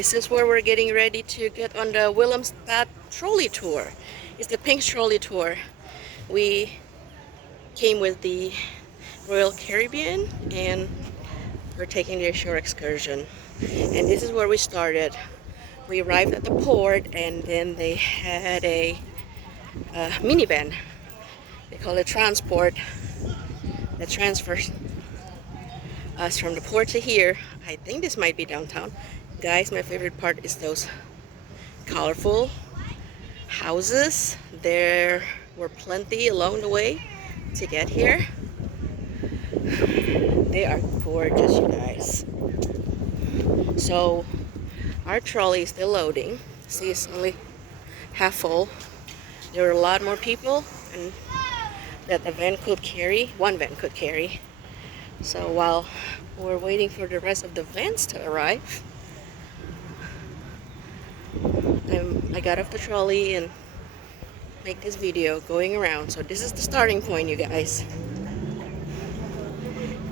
This is where we're getting ready to get on the Willemstad trolley tour. It's the pink trolley tour. We came with the Royal Caribbean and we're taking the shore excursion. And this is where we started. We arrived at the port and then they had a minivan. They call it transport that transfers us from the port to here. I think this might be downtown. Guys, my favorite part is those colorful houses. There were plenty along the way to get here. They are gorgeous, you guys. So our trolley is still loading. See, it's only half full. There were a lot more people and that the van could carry, one van could carry. So while we're waiting for the rest of the vans to arrive, I got off the trolley and make this video going around. So this is the starting point, you guys.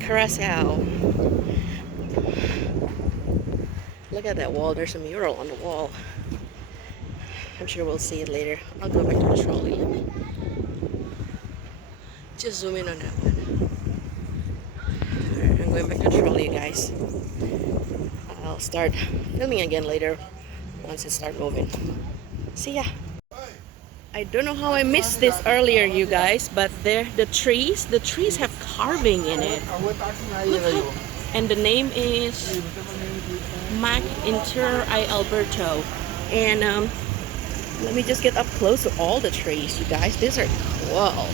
Curaçao. Look at that wall. There's a mural on the wall. I'm sure we'll see it later. I'll go back to the trolley. Let me just zoom in on that one. Alright, I'm going back to the trolley, you guys. I'll start filming again later once it starts moving. See ya. I don't know how I missed this earlier, you guys, but the trees have carving in it. Look how, and the name is Mac Inter I Alberto. And let me just get up close to all the trees, you guys. These are cool.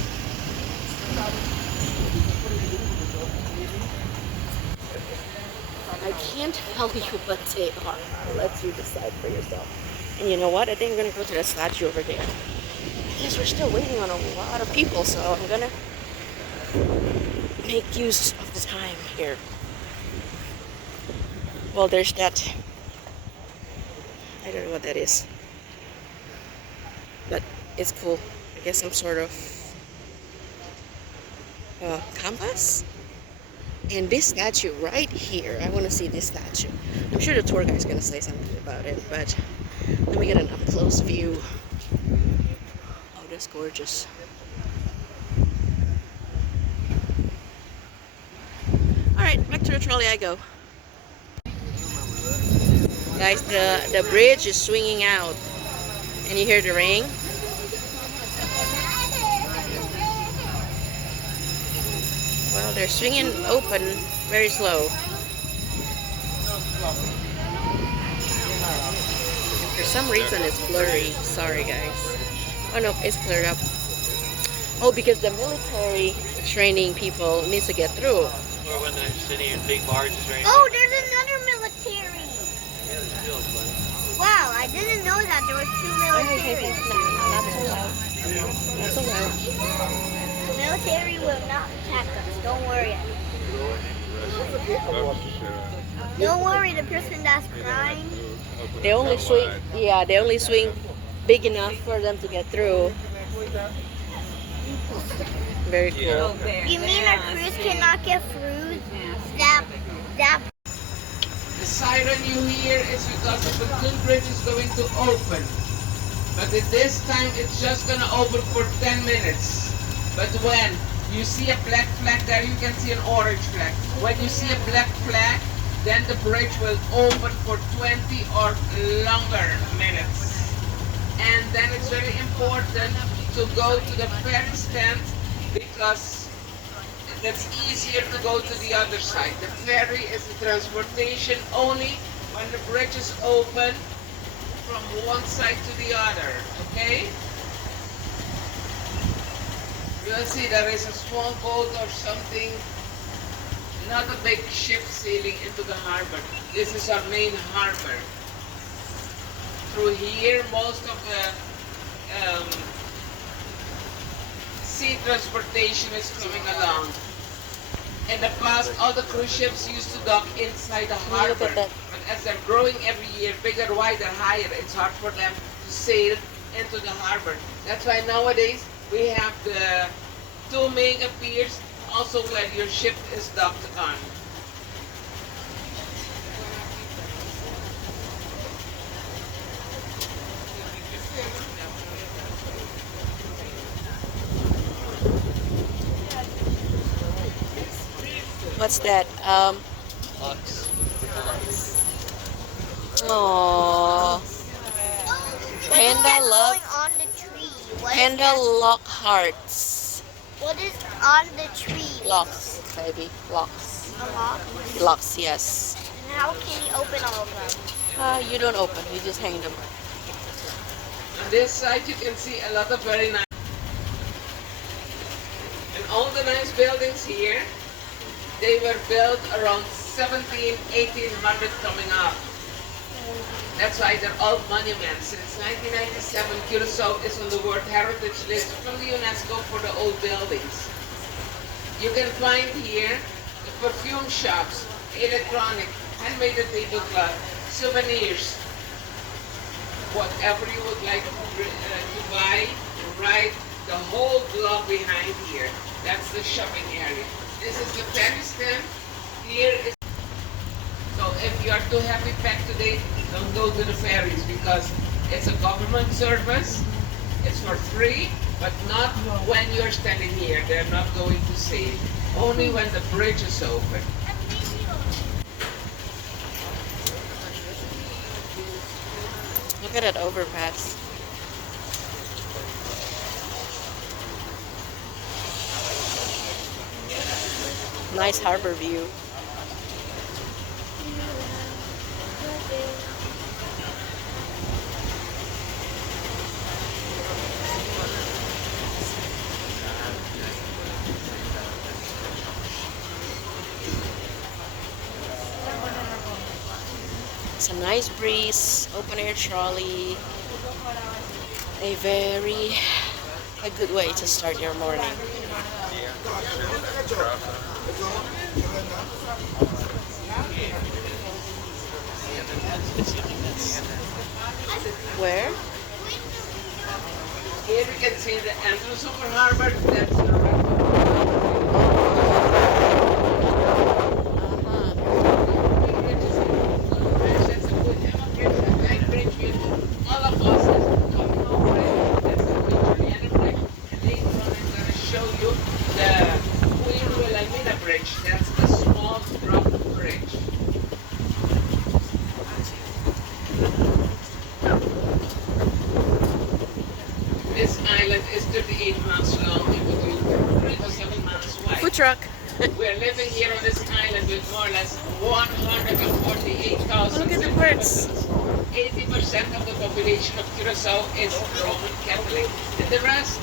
I can't tell you what they are. I'll let you decide for yourself. And you know what? I think I'm going to go to the statue over there. Yes, we're still waiting on a lot of people, so I'm going to make use of the time here. Well, there's that. I don't know what that is. But it's cool. I guess some sort of compass. And this statue right here, I want to see this statue. I'm sure the tour guide is going to say something about it, but let me get an up-close view. Oh, that's gorgeous. Alright, back to the trolley I go. Guys, the bridge is swinging out. And you hear the ring? Well, they're swinging open very slow. For some reason it's blurry. Sorry, guys. Oh no, it's cleared up. Oh, because the military training people needs to get through. Or when they're sitting in big barges or anything. Oh, there's another military. Yeah, there's still one. Wow, I didn't know that there was two military. Not so loud. Not so loud. The military will not attack us. Don't worry. Don't worry, the person that's crying. They only swing, yeah, they only swing big enough for them to get through. Very cool. You mean our cruise cannot get through? That. The siren you hear is because the Pontoon Bridge is going to open. But at this time, it's just going to open for 10 minutes. But when you see a black flag there, you can see an orange flag. When you see a black flag, then the bridge will open for 20 or longer minutes. And then it's very important to go to the ferry stand because that's easier to go to the other side. The ferry is the transportation only when the bridge is open from one side to the other, okay? You'll see there is a small boat or something, not a big ship sailing into the harbor. This is our main harbor. Through here, most of the sea transportation is coming along. In the past, all the cruise ships used to dock inside the harbor. But as they're growing every year, bigger, wider, higher, it's hard for them to sail into the harbor. That's why nowadays we have the 2 mega piers, also where your ship is docked on. What's that? Lux. Oh, Panda What is that love. going on the tree? What is Panda that? lock hearts. What is on the tree? Locks, baby. Locks. A lock? Locks, yes. And how can you open all of them? You don't open, you just hang them. On this side you can see a lot of very nice. And all the nice buildings here, they were built around 1800 coming up. That's why they're all monuments. Since 1997, Curaçao is on the World Heritage List from the UNESCO for the old buildings. You can find here the perfume shops, electronic, handmade tablecloth, souvenirs, whatever you would like to buy, right, the whole block behind here. That's the shopping area. This is the ferry stand. Here is. So if you are too happy packed today, don't go to the ferries because it's a government service. It's for free, but not when you're standing here. They're not going to save. Only when the bridge is open. Look at that overpass. Nice harbor view. It's a nice breeze, open air trolley. A good way to start your morning. Where? Here you can see the entrance of the harbor. That's the right. All of us is coming over it. That's the Victoriana Bridge. And later on I'm going to show you the Willemstad Bridge. That's the small drop bridge. This island is 38 miles long and between 3 to 7 miles wide. Food truck. We're living here on this island with more or less 148,000 Look at the birds. 80% of the population of Curaçao is Roman Catholic. And the rest,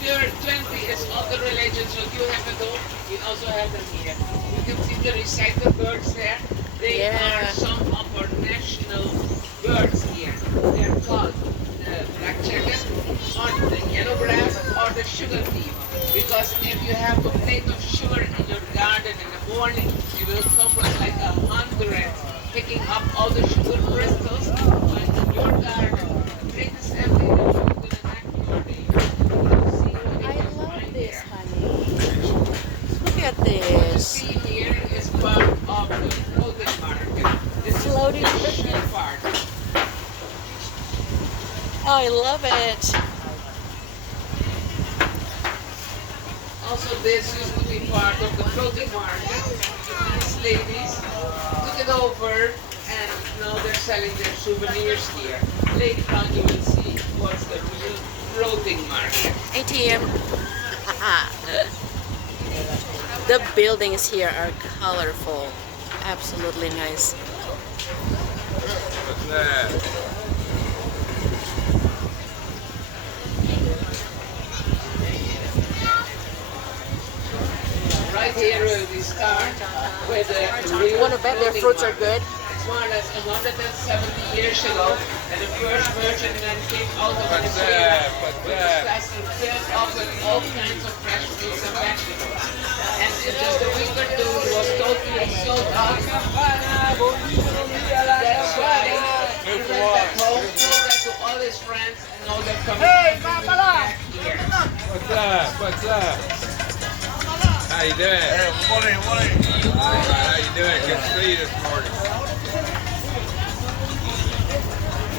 pure 20 is other religions. So you have at home, we also have them here. You can see the recital birds there. They are some of our national birds here. They're called the black chicken, or the yellow grass, or the sugar bee. Because if you have a plate of sugar in your garden in the morning, you will come with like 100 picking up all the sugar crystals in your garden. The plate is empty, then you go to the next morning. You see what you can find there. Look at What you this. see here is part of the floating market. This Floating is the market. ship part. Oh, I love it. Also, this used to be part of the floating market. These ladies took it over and now they're selling their souvenirs here. Later on you will see what's the real floating market. ATM. The buildings here are colorful. Absolutely nice. What's that? Right here we start with the real Want to bet their floating fruits are market. good? It's more or less 170 years ago and the first merchantman came out of Venezuela with a vessel filled up with all kinds of fresh fruits and vegetables. And in just a week or two he was totally sold out. That's why he went back home, told that to all his friends, and now they're coming back here. What's up? What's up? How you doing? Hey, morning. All right, how you doing? Good to see you this morning.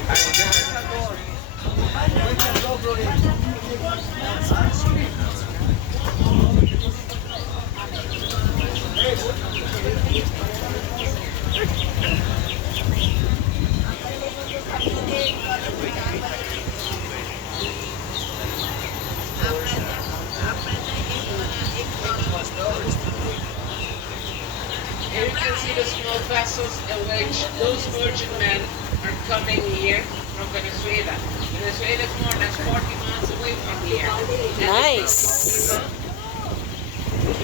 How you doing? Here you can see the small vessels in which those merchantmen are coming here from Venezuela. Venezuela is more or less 40 miles away from here. And Nice. 8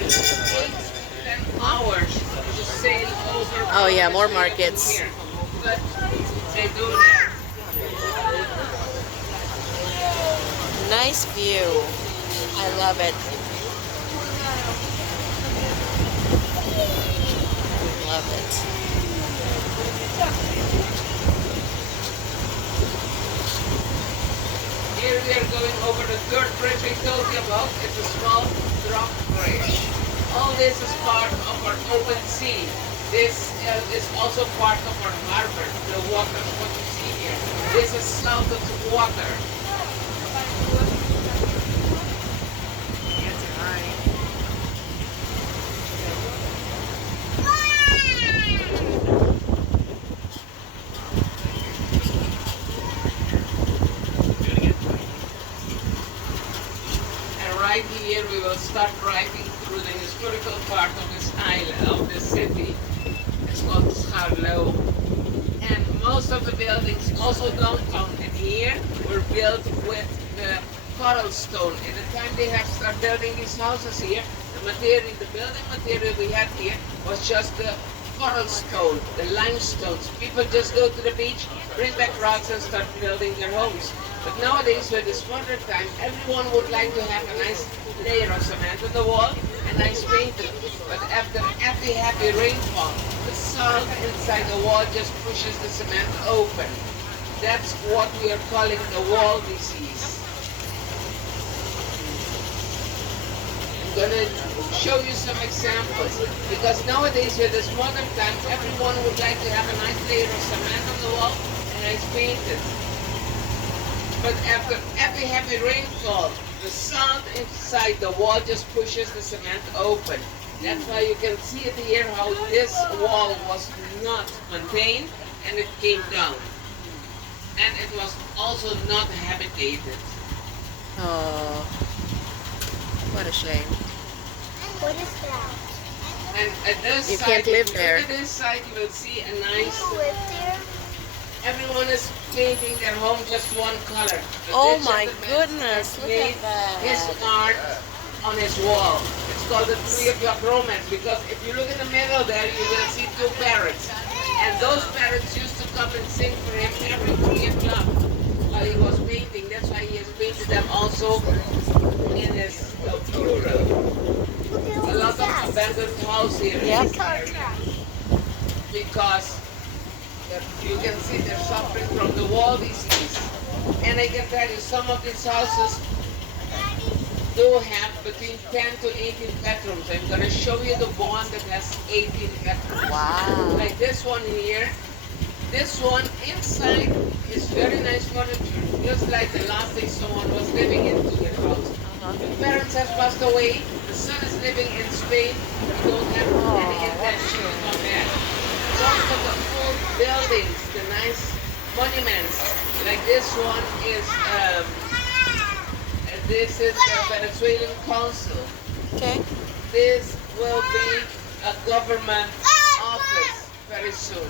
to 10 hours to sail over. Oh yeah, more Venezuela to markets. here. But they do that. Nice view. I love it. Love it. Here we are going over the third bridge we told you about. It's a small drop bridge. All this is part of our open sea. This is also part of our harbor. The water is what you see here. This is south of the water. And right here we will start driving through the historical part of this island, of this city. It's called Trolley. And most of the buildings, also downtown and here, were built with the coral stone. In the time they have started building these houses here, the building material we had here was just the coral stone, the limestones. People just go to the beach, bring back rocks and start building their homes. But nowadays, with this modern time, everyone would like to have a nice layer of cement on the wall and nice painting. But after every heavy rainfall, the salt inside the wall just pushes the cement open. That's what we are calling the wall disease. I'm gonna show you some examples because nowadays with this modern time, everyone would like to have a nice layer of cement on the wall and nice painted. But after every heavy rainfall, the salt inside the wall just pushes the cement open. That's why you can see it here how this wall was not maintained and it came down. And it was also not habitated. Oh, what a shame. What is that? And at this You side, can't live if you there. look at this side, you will see a nice. Who live there? Everyone is painting their home just one color. But Oh this my gentleman goodness, has look made at his that. art on his wall. It's called the 3 o'clock romance because if you look in the middle there, you will see 2 parrots. And those parrots used to come and sing for him every 3 o'clock while he was painting. That's why he has painted them also in his plural. A lot of abandoned house here in Yep. this area because you can see they're suffering from the wall disease. And I can tell you some of these houses do have between 10 to 18 bedrooms. I'm going to show you the one that has 18 bedrooms. Wow. Like this one here. This one inside is very nice furniture, just like the last day someone was living into their house. The parents have passed away. The son is living in Spain. We don't have any intention to come back. Most of the old buildings, the nice monuments, like this one is this is the Venezuelan consul. Okay. This will be a government office very soon.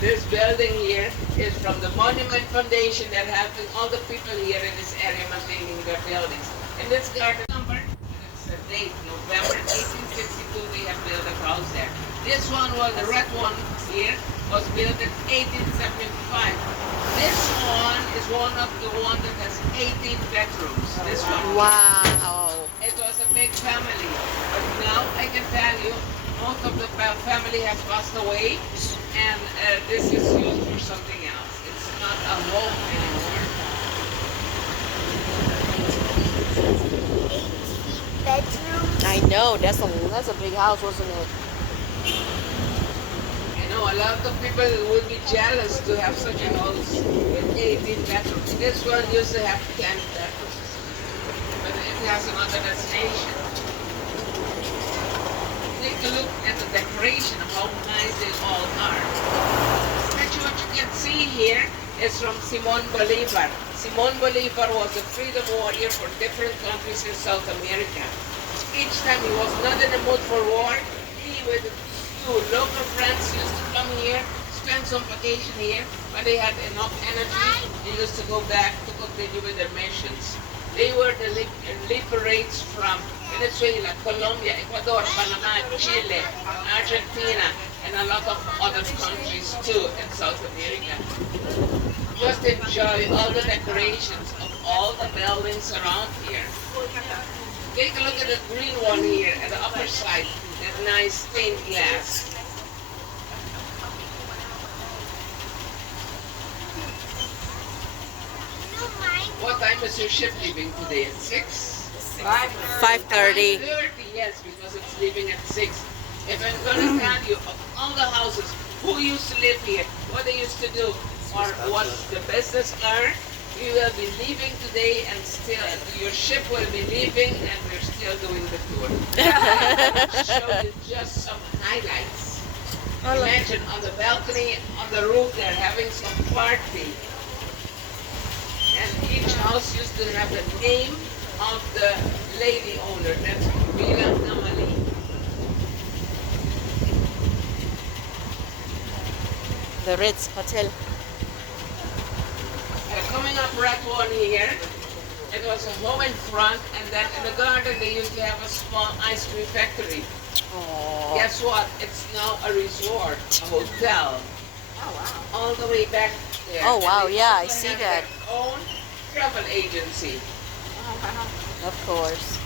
This building here is from the Monument Foundation that helping all the people here in this area maintaining their buildings. In this garden number, it's the date, November 1862, they have built a house there. This one was, the red one here, was built in 1875. This one is one of the one that has 18 bedrooms. This one. Wow. It was a big family, but now I can tell you, most of the family has passed away, and this is used for something else. It's not a home anymore. bedrooms. I know, that's a big house, wasn't it? I know a lot of people would be jealous to have such a house with 18 bedrooms. This one used to have 10 bedrooms, but it has another destination. Take a look at the decoration of how nice they all are. Actually, what you can see here is from Simon Bolivar. Simon Bolivar was a freedom warrior for different countries in South America. Each time he was not in the mood for war, he with two local friends used to come here, spend some vacation here. When they had enough energy, they used to go back to continue with their missions. They were the liberates from Venezuela, Colombia, Ecuador, Panama, Chile, Argentina, and a lot of other countries too in South America. Just enjoy all the decorations of all the buildings around here. Take a look at the green one here at the upper side, that nice stained glass. What time is your ship leaving today? At 6? 5:30. 5:30, yes, because it's leaving at 6. If I'm going to tell you of all the houses, who used to live here, what they used to do, or what the business are, we will be leaving today and still, your ship will be leaving and we're still doing the tour. I'll show you just some highlights. Imagine on the balcony, on the roof, they're having some party. And each house used to have the name of the lady owner. That's Willemstad. The Ritz Hotel. Coming up right one here, it was a home in front, and then in the garden they used to have a small ice cream factory. Oh. Guess what? It's now a resort, a hotel. Oh wow. All the way back there. Oh, wow, And they yeah, I also see have that. their own travel agency. Oh wow. Of course.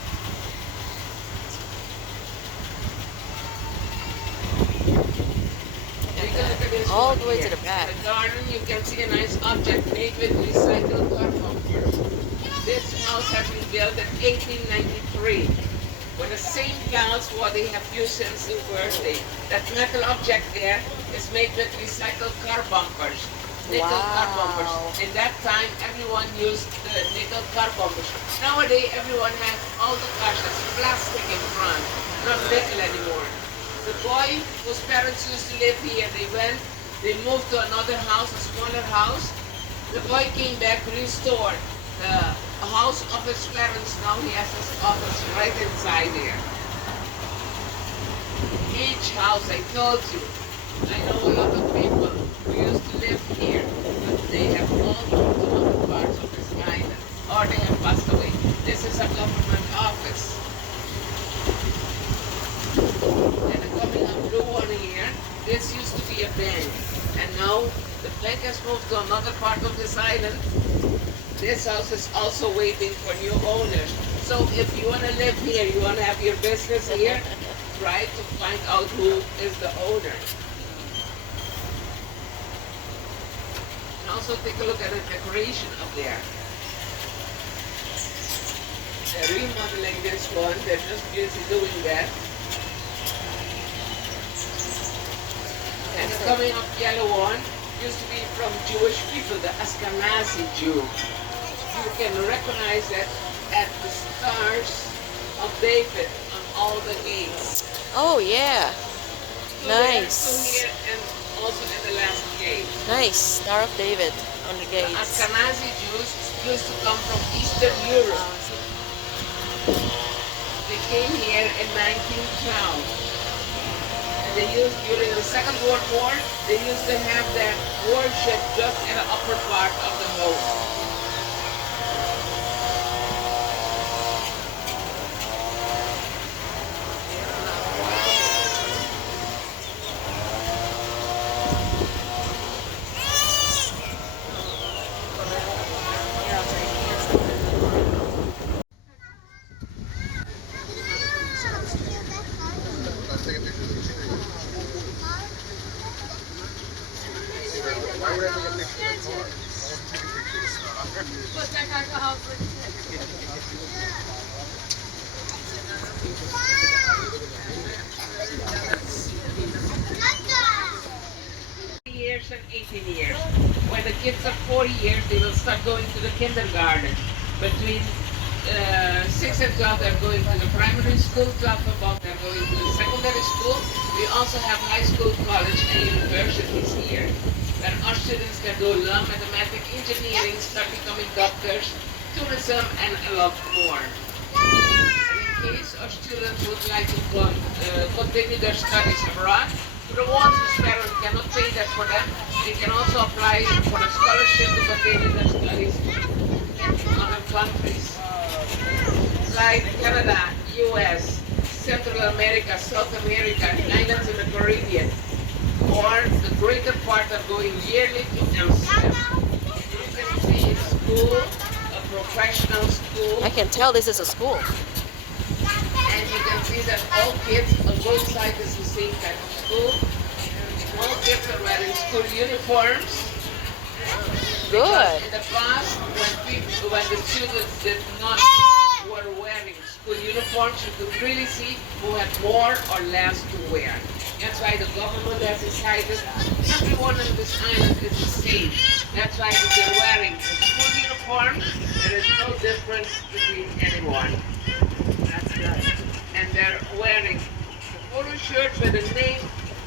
Take a look at this All one the way to here. the back. In the garden, you can see a nice object made with recycled cardboard. This house has been built in 1893 with the same tiles what they have used since the birthday. That metal object there is made with recycled car bumpers. Nickel car bumpers. Wow. In that time, everyone used the nickel car bumpers. Nowadays, everyone has all the cars that's plastic in front, not nickel anymore. The boy whose parents used to live here, they moved to another house, a smaller house. The boy came back, restored the house of his parents. Now he has his office right inside there. Each house, I told you, I know a lot of people who used to live here, but they have all moved to other parts of this island, or they have passed away. This is a government office. And the coming up blue one here, this used to be a bank. And now the bank has moved to another part of this island. This house is also waiting for new owners. So if you want to live here, you want to have your business here, try to find out who is the owner. And also take a look at the decoration up there. They're remodeling this one. They're just busy doing that. And the coming up yellow one used to be from Jewish people, the Ashkenazi Jew. You can recognize that at the stars of David on all the gates. Oh, yeah. Two there, Nice. two here, and also at the last gate. Nice. Star of David on the The gates. Ashkenazi Jews used to come from Eastern Europe. They came here in 1912. And they used, during the Second World War, they used to have their worship just in the upper part of the house. Why would I take a picture of the car? I want to take a picture of the car. Years and 18 years. When the kids are 4 years, they will start going to the kindergarten. Between 6 and 12, they're going to the primary school. 12 and above, they're going to the secondary school. We also have high school, college, and universities here. Where our students can do law, mathematics, engineering, start becoming doctors, tourism, and a lot more. And in case our students would like to continue their studies abroad, for the ones whose parents cannot pay that for them, they can also apply for a scholarship to continue their studies in other countries like Canada, US, Central America, South America, islands in the Caribbean, or the greater part are going yearly to Willemstad. You can see a school, a professional school, I can tell this is a school. and you can see that all kids on both sides is the same type of school. All kids are wearing school uniforms. Good. In the past, when the students did not were wearing school uniforms, you could really see who had more or less to wear. That's why the government has decided everyone on this island is the same. That's why if they're wearing a school uniform, there is no difference between anyone. That's right. And they're wearing polo shirts with a name,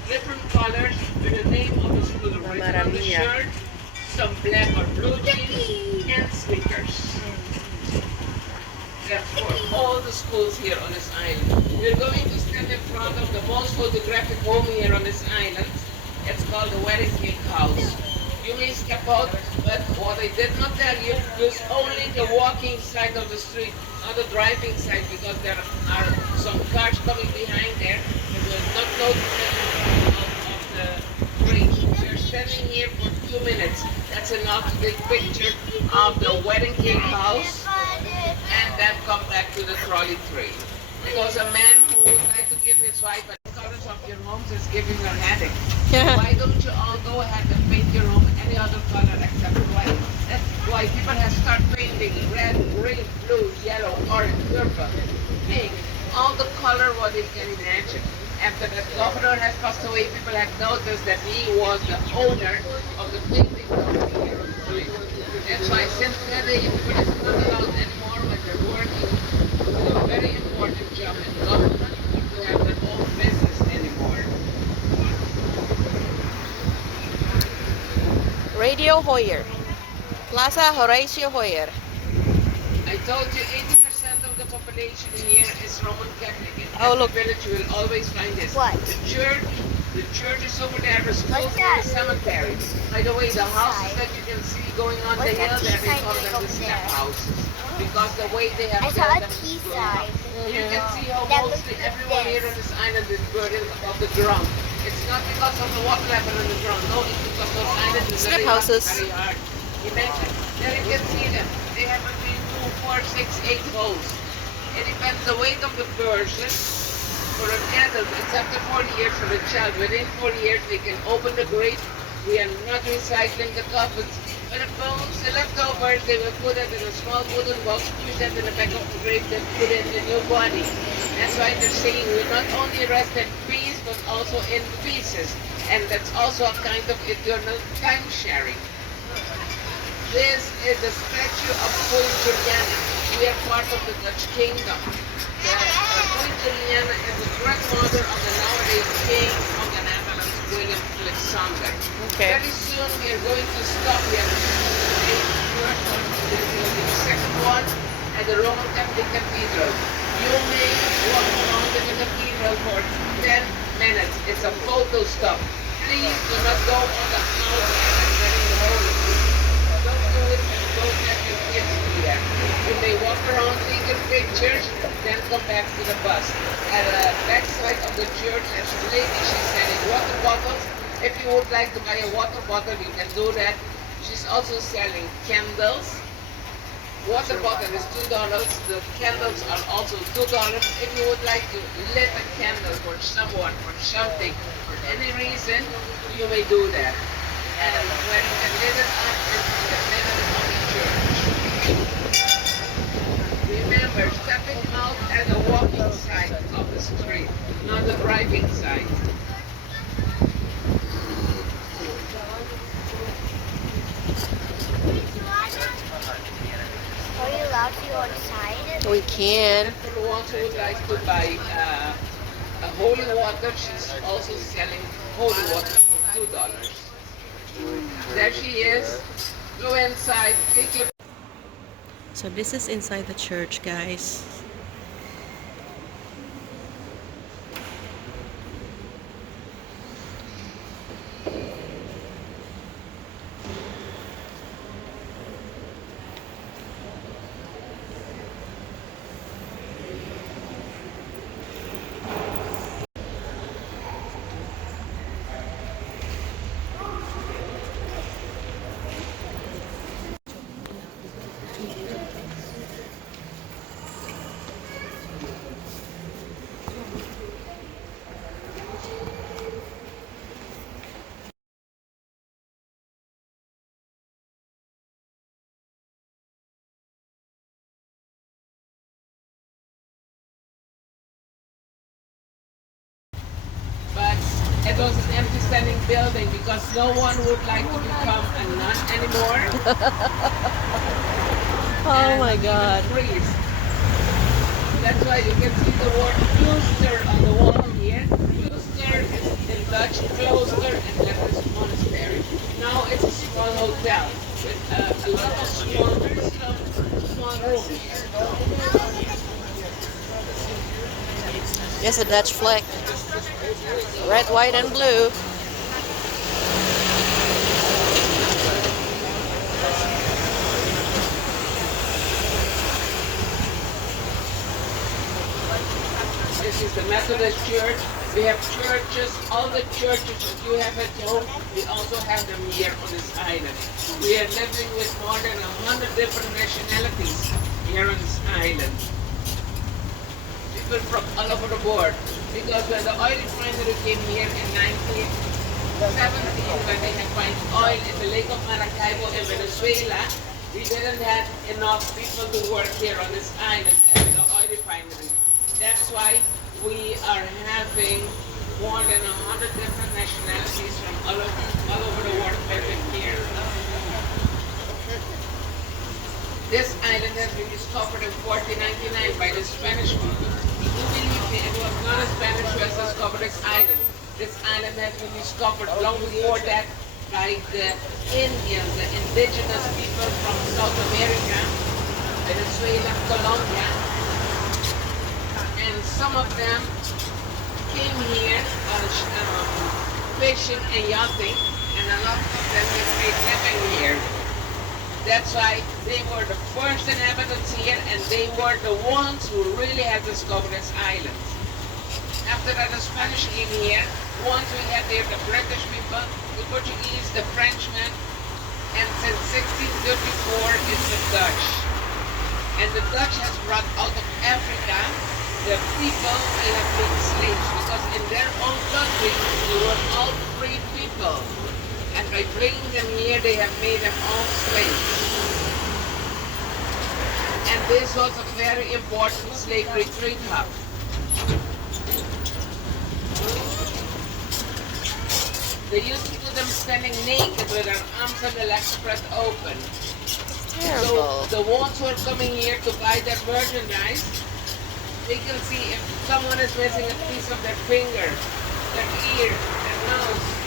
different colors with the name of the school written on the shirt, some black or blue jeans, and sneakers. That's for all the schools here on this island. We're going to stand in front of the most photographic home here on this island. It's called the Wedding Cake House. You may step out, but what I did not tell you is only the walking side of the street, not the driving side, because there are some cars coming behind there that will not notice of the bridge. We're standing here for 2 minutes. That's enough to take a picture of the Wedding Cake House and then come back to the trolley train. Because a man who would like to give his wife the colors of your homes is giving her headache. Why don't you all go ahead and paint your home any other color except white? That's why people have started painting red, green, blue, yellow, orange, purple, pink, all the color what they can imagine. After the governor has passed away, people have noticed that he was the owner of the painting company here on the street. That's why since then people is not allowed anymore when they're working a very important job in government to have their own business anymore. Radio Hoyer. Plaza Horatio Hoyer. I told you 80% of the population here is Roman Catholic. In Oh, every look. village you will always find this. What? The church is over there, the schools What's and that? the cemetery. By the way, the houses Side. that you can see going on What's the hill, that there they T-sign call doing them the over step there? houses. Because the way they have I saw built a them is T going sign. up. You can see how That mostly looks like everyone here on this. this island is buried above the ground. It's not because of the water level on the ground. No, it's because those islands is Step very houses. very hard. Imagine, there you can see them. They have between 2, 4, 6, 8 holes. It depends the weight of the person. For an adult, it's up to 40 years. For a child, within 40 years, they can open the grave. We are not recycling the coffins. But the bones, the leftovers, they will put it in a small wooden box, push that in the back of the grave, then put it in the new body. That's why they're saying we not only rest in peace, but also in pieces. And that's also a kind of eternal time sharing. This is the statue of Queen Juliana. We are part of the Dutch kingdom. Queen Juliana is the grandmother of the nowadays king of the Netherlands, Willemstad. Okay. Very soon we are going to stop here. The first one, the second one, at the Roman Catholic Cathedral. You may walk around in the cathedral for 10 minutes. It's a photo stop. Please do not go on the outside and very holy. Don't do it and don't let your kids do that. You may walk around, take your pictures, then come back to the bus. At the back side of the church, there's a lady, she's selling water bottles. If you would like to buy a water bottle, you can do that. She's also selling candles. Water bottle is $2. The candles are also $2. If you would like to lit a candle for someone, for something, for any reason, you may do that. And when you can lit it up, it's in the middle of the church. Remember, stepping out at the walking side of the street, not the driving side. Are you allowed to go inside? We can. And for the ones who would like to buy a holy water, she's also selling holy water for $2. There she is. Go inside, take your So this is inside the church, guys. but it was an empty standing building because no one would like to become a nun anymore. Oh my God. Priest. That's why you can see the word klooster on the wall here. Klooster is in Dutch cloister and that is monastery. Now it's a small hotel with a lot of small rooms. Yes, a Dutch flag. Red, white, and blue. This is the Methodist Church. We have churches, all the churches that you have at home, we also have them here on this island. We are living with more than 100 different nationalities here on this island. People from all over the board. Because when the oil refinery came here in 1917, when they had found oil in the Lake of Maracaibo in Venezuela, we didn't have enough people to work here on this island at the oil refinery. That's why we are having more than 100 different nationalities from all over the world living here. This island has been discovered in 1499 by the Spanish people. You believe me, it was not a Spanish who has discovered this island. This island has been discovered long before that by the Indians, the indigenous people from South America, Venezuela, Colombia. And some of them came here on fishing and yachting, and a lot of them have made living here. That's why they were the first inhabitants here, and they were the ones who really had discovered this island. After that, the Spanish came here. Once we had there the British people, the Portuguese, the Frenchmen, and since 1634 it's the Dutch. And the Dutch has brought out of Africa the people they have been slaves, because in their own country they were all free people. And by bringing them here, they have made them all slaves. And this was a very important slavery trade hub. They used to put them standing naked with their arms and their legs spread open. Terrible. So the ones who are coming here to buy their merchandise, they can see if someone is missing a piece of their finger, their ear, their nose,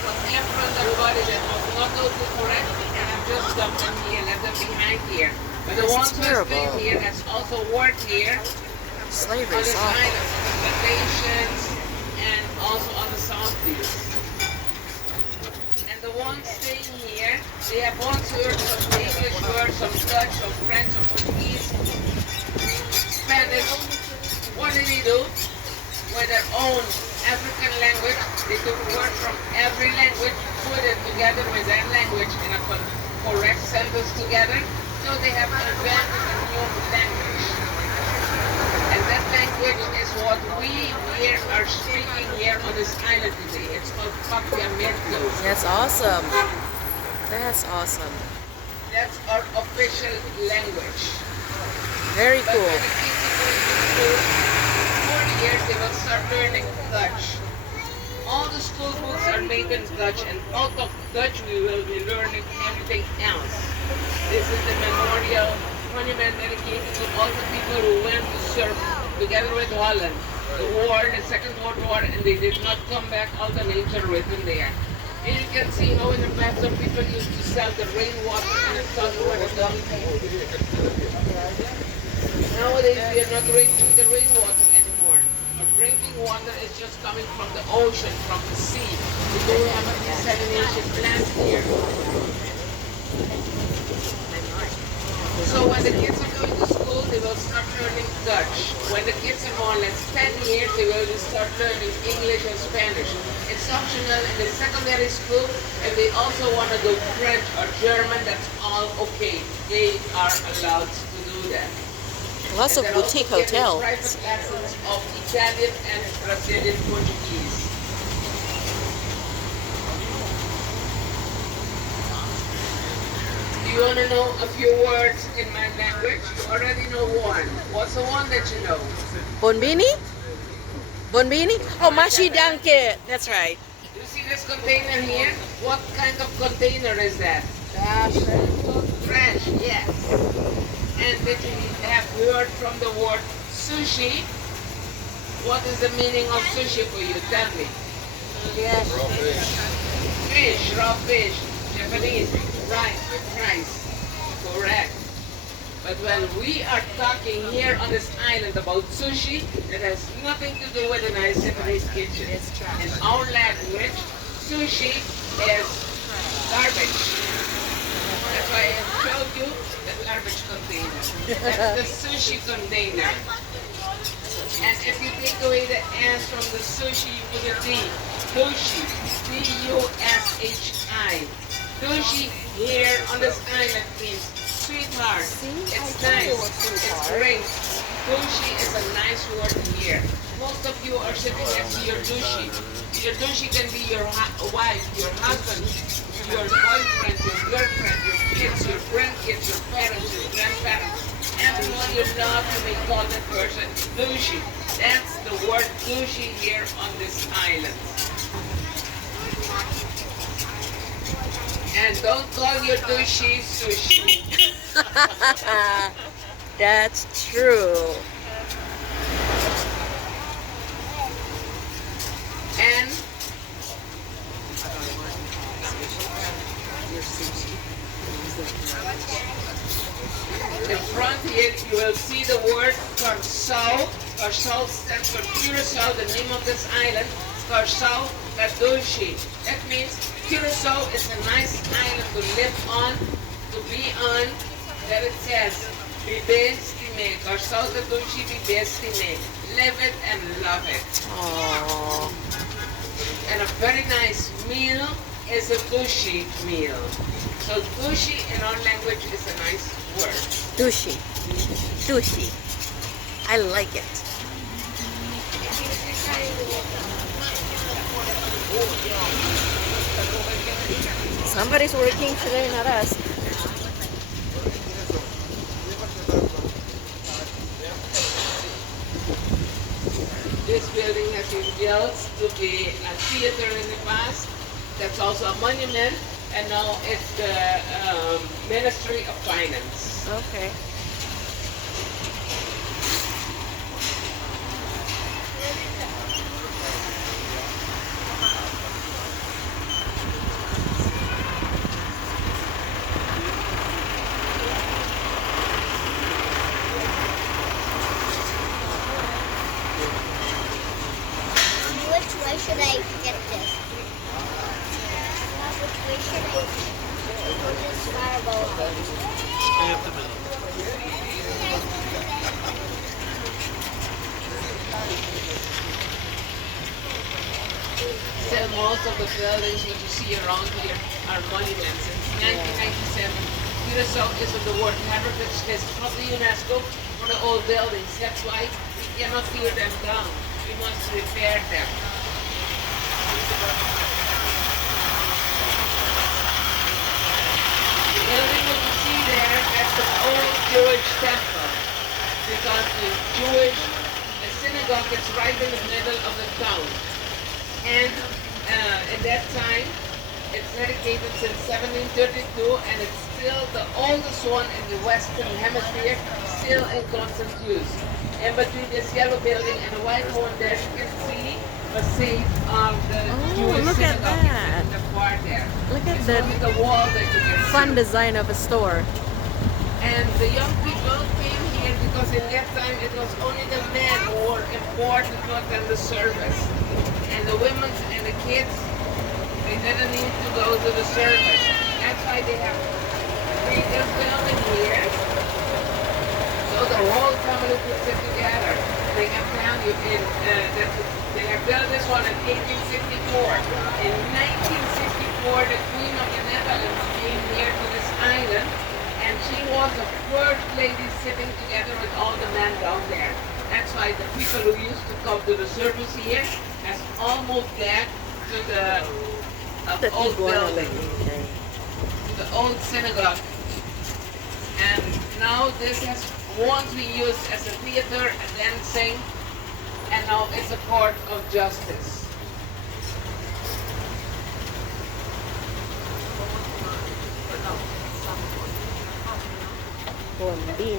whatever on their body that was not totally correct, and have just dumped them here, left them behind here. But the ones who are staying here has also worked here Slavery on is this awful. island, on the plantations, and also on the sawfields. And the ones staying here, they have one word, some English words, some Dutch, some French, some Portuguese, Spanish. What did he do? With their own African language, they took words from every language, put it together with their language in a correct sentence together, so they have invented a new language. And that language is what we here are speaking here on this island today. It's called Papiamento. That's awesome. That's awesome. That's our official official language. Very But cool. when the kids are going to school, 4 years they will start learning Dutch. All the school books are made in Dutch, and out of Dutch we will be learning everything else. This is the memorial monument dedicated to all the people who went to serve together with Holland. The war, the Second World War, and they did not come back. All the names are written there. And you can see how in the past some people used to sell the rainwater and the sun for the donkey. Nowadays we are not drinking the rainwater anymore. Our drinking water is just coming from the ocean, from the sea. We don't have a desalination plant here. So when the kids are going to school, they will start learning Dutch. When the kids are more or less 10 years, they will start learning English and Spanish. It's optional in the secondary school. If they also want to do French or German, that's all okay. They are allowed to do that. Lots of And they're boutique also getting hotels. private lessons of Italian and Brazilian Portuguese. Do you want to know a few words in my language? You already know one. What's the one that you know? Bonbini? Bonbini? Oh, mashi danke. That's right. You see this container here? What kind of container is that? French, yes. And did you have heard from the word sushi? What is the meaning of sushi for you? Tell me. Fish, raw fish, Japanese, rice with rice. Correct. But when we are talking here on this island about sushi, it has nothing to do with a nice Japanese kitchen. In our language, sushi is garbage. That's why I showed you the garbage container. That's the sushi container. And if you take away the S from the sushi, you put a D. Dushi. D-U-S-H-I. Dushi here on this island means sweetheart. It's nice. It's great. Dushi is a nice word here. Most of you are sitting next to your dushi. Your dushi can be your wife, your husband, your boyfriend, your girlfriend, your kids, your grandkids, your parents, your grandparents. Everyone you love, you may call that person dushi. That's the word dushi here on this island. And don't call your dushi sushi. That's true. And in front here you will see the word Curaçao. Curaçao stands for Curaçao, the name of this island. Curaçao Kadushi. That means Curaçao is a nice island to live on, to be on. That it says, Vive estime. Curaçao Kadushi, vive estime. Live it and love it. Aww. And a very nice meal is a dushi meal. So dushi in our language is a nice word. Dushi. Dushi. I like it. Somebody's working today, not us. This building has been built to be a theater in the past. That's also a monument. And now it's the Ministry of Finance. Okay. Which way should I get this? Which way should I put this fireball on? Stay up the middle. So most of the buildings that you see around here are monuments. Since 1997, Curaçao is on the World Heritage List of the UNESCO for the old buildings. That's why we cannot tear them down. We must repair them. The building that you see there, that's the Jewish temple because the synagogue is right in the middle of the town. And at that time, it's dedicated since 1732, and it's still the oldest one in the Western Hemisphere, still in constant use. And between this yellow building and the white one there, you can see the seat of the Jewish look at synagogue that. in the far there. Look at It's the only the wall that you can see. fun design of a store. And the young people came here because in that time it was only the men who were important to attend the service. And the women and the kids, they didn't need to go to the service. That's why they have this building here. So the whole family could sit together. They have found you in, they have built this one in 1864. In 1964, the Queen of the Netherlands came here to this island, and she was the first lady sitting together with all the men down there. That's why the people who used to come to the service here has all moved back to the old building, to the old synagogue. And now this has once been used as a theater, a dancing, and now it's a court of justice. Bombini.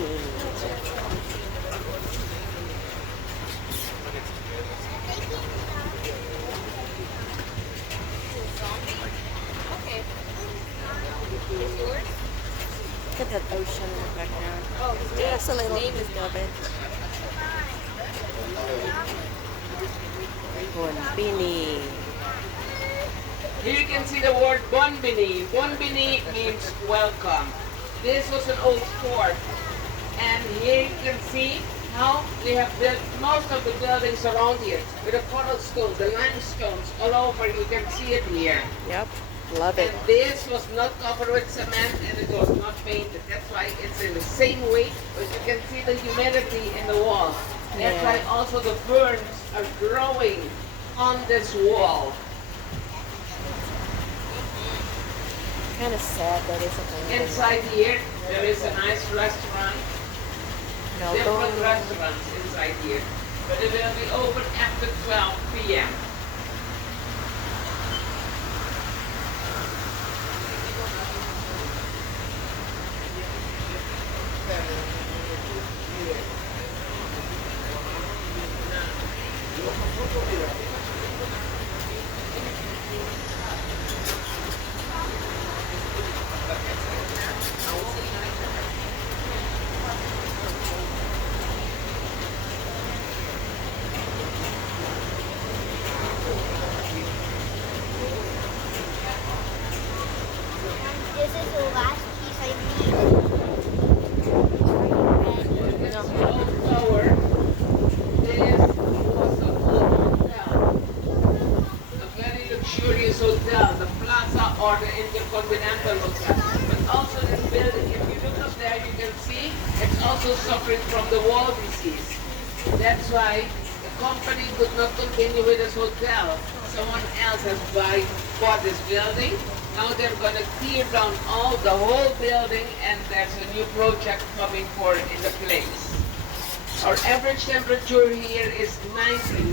Look at that ocean in the background. Oh, just a little bit. Bombini. Here you can see the word Bonbini. Bonbini means welcome. This was an old fort, and here you can see how they have built most of the buildings around here with the cobblestone, the limestones all over. You can see it here. Yep, love it. And this was not covered with cement, and it was not painted. That's why it's in the same way, but you can see the humidity in the wall. That's why also the ferns are growing on this wall. Kind of sad that isn't Inside here, there is a nice restaurant. Different restaurants inside here. But it will be open after 12 p.m. This is the last piece I need. This old tower, this was a old hotel. A very luxurious hotel, the Plaza or the Intercontinental Hotel. But also this building, if you look up there, you can see it's also suffering from the wall disease. That's why the company could not continue with this hotel. Someone else has bought this building. Now they're going to tear down the whole building, and there's a new project coming for in the place. Our average temperature here is 90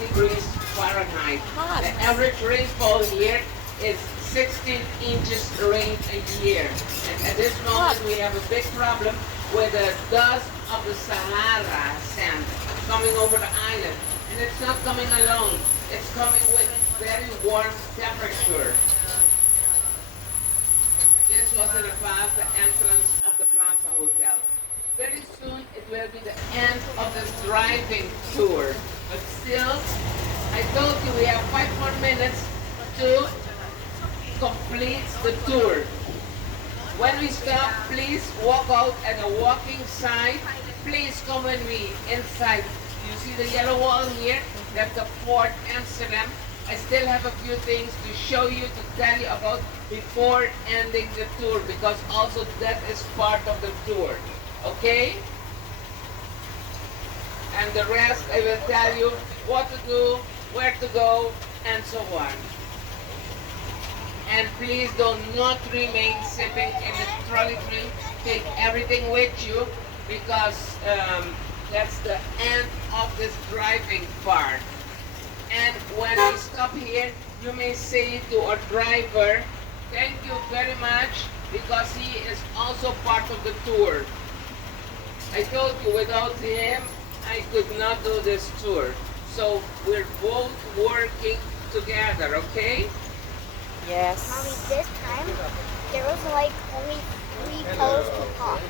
degrees Fahrenheit. The average rainfall here is 16 inches rain a year. And at this moment we have a big problem with the dust of the Sahara sand coming over the island. And it's not coming alone. It's coming with very warm temperature. This was in the past the entrance of the Plaza Hotel. Very soon it will be the end of the driving tour. But still, I told you we have 5 more minutes to complete the tour. When we stop, please walk out at the walking side. Please come when we inside. You see the yellow wall here? That's the Fort Amsterdam. I still have a few things to show you, to tell you about before ending the tour, because also that is part of the tour. Okay? And the rest I will tell you what to do, where to go, and so on. And please do not remain sitting in the trolley train take everything with you because that's the end of this driving part. And when we stop here, you may say to a driver, thank you very much, because he is also part of the tour. I told you, without him, I could not do this tour. So we're both working together, okay? Yes. Mommy, this time there was like only 3 colors to pop.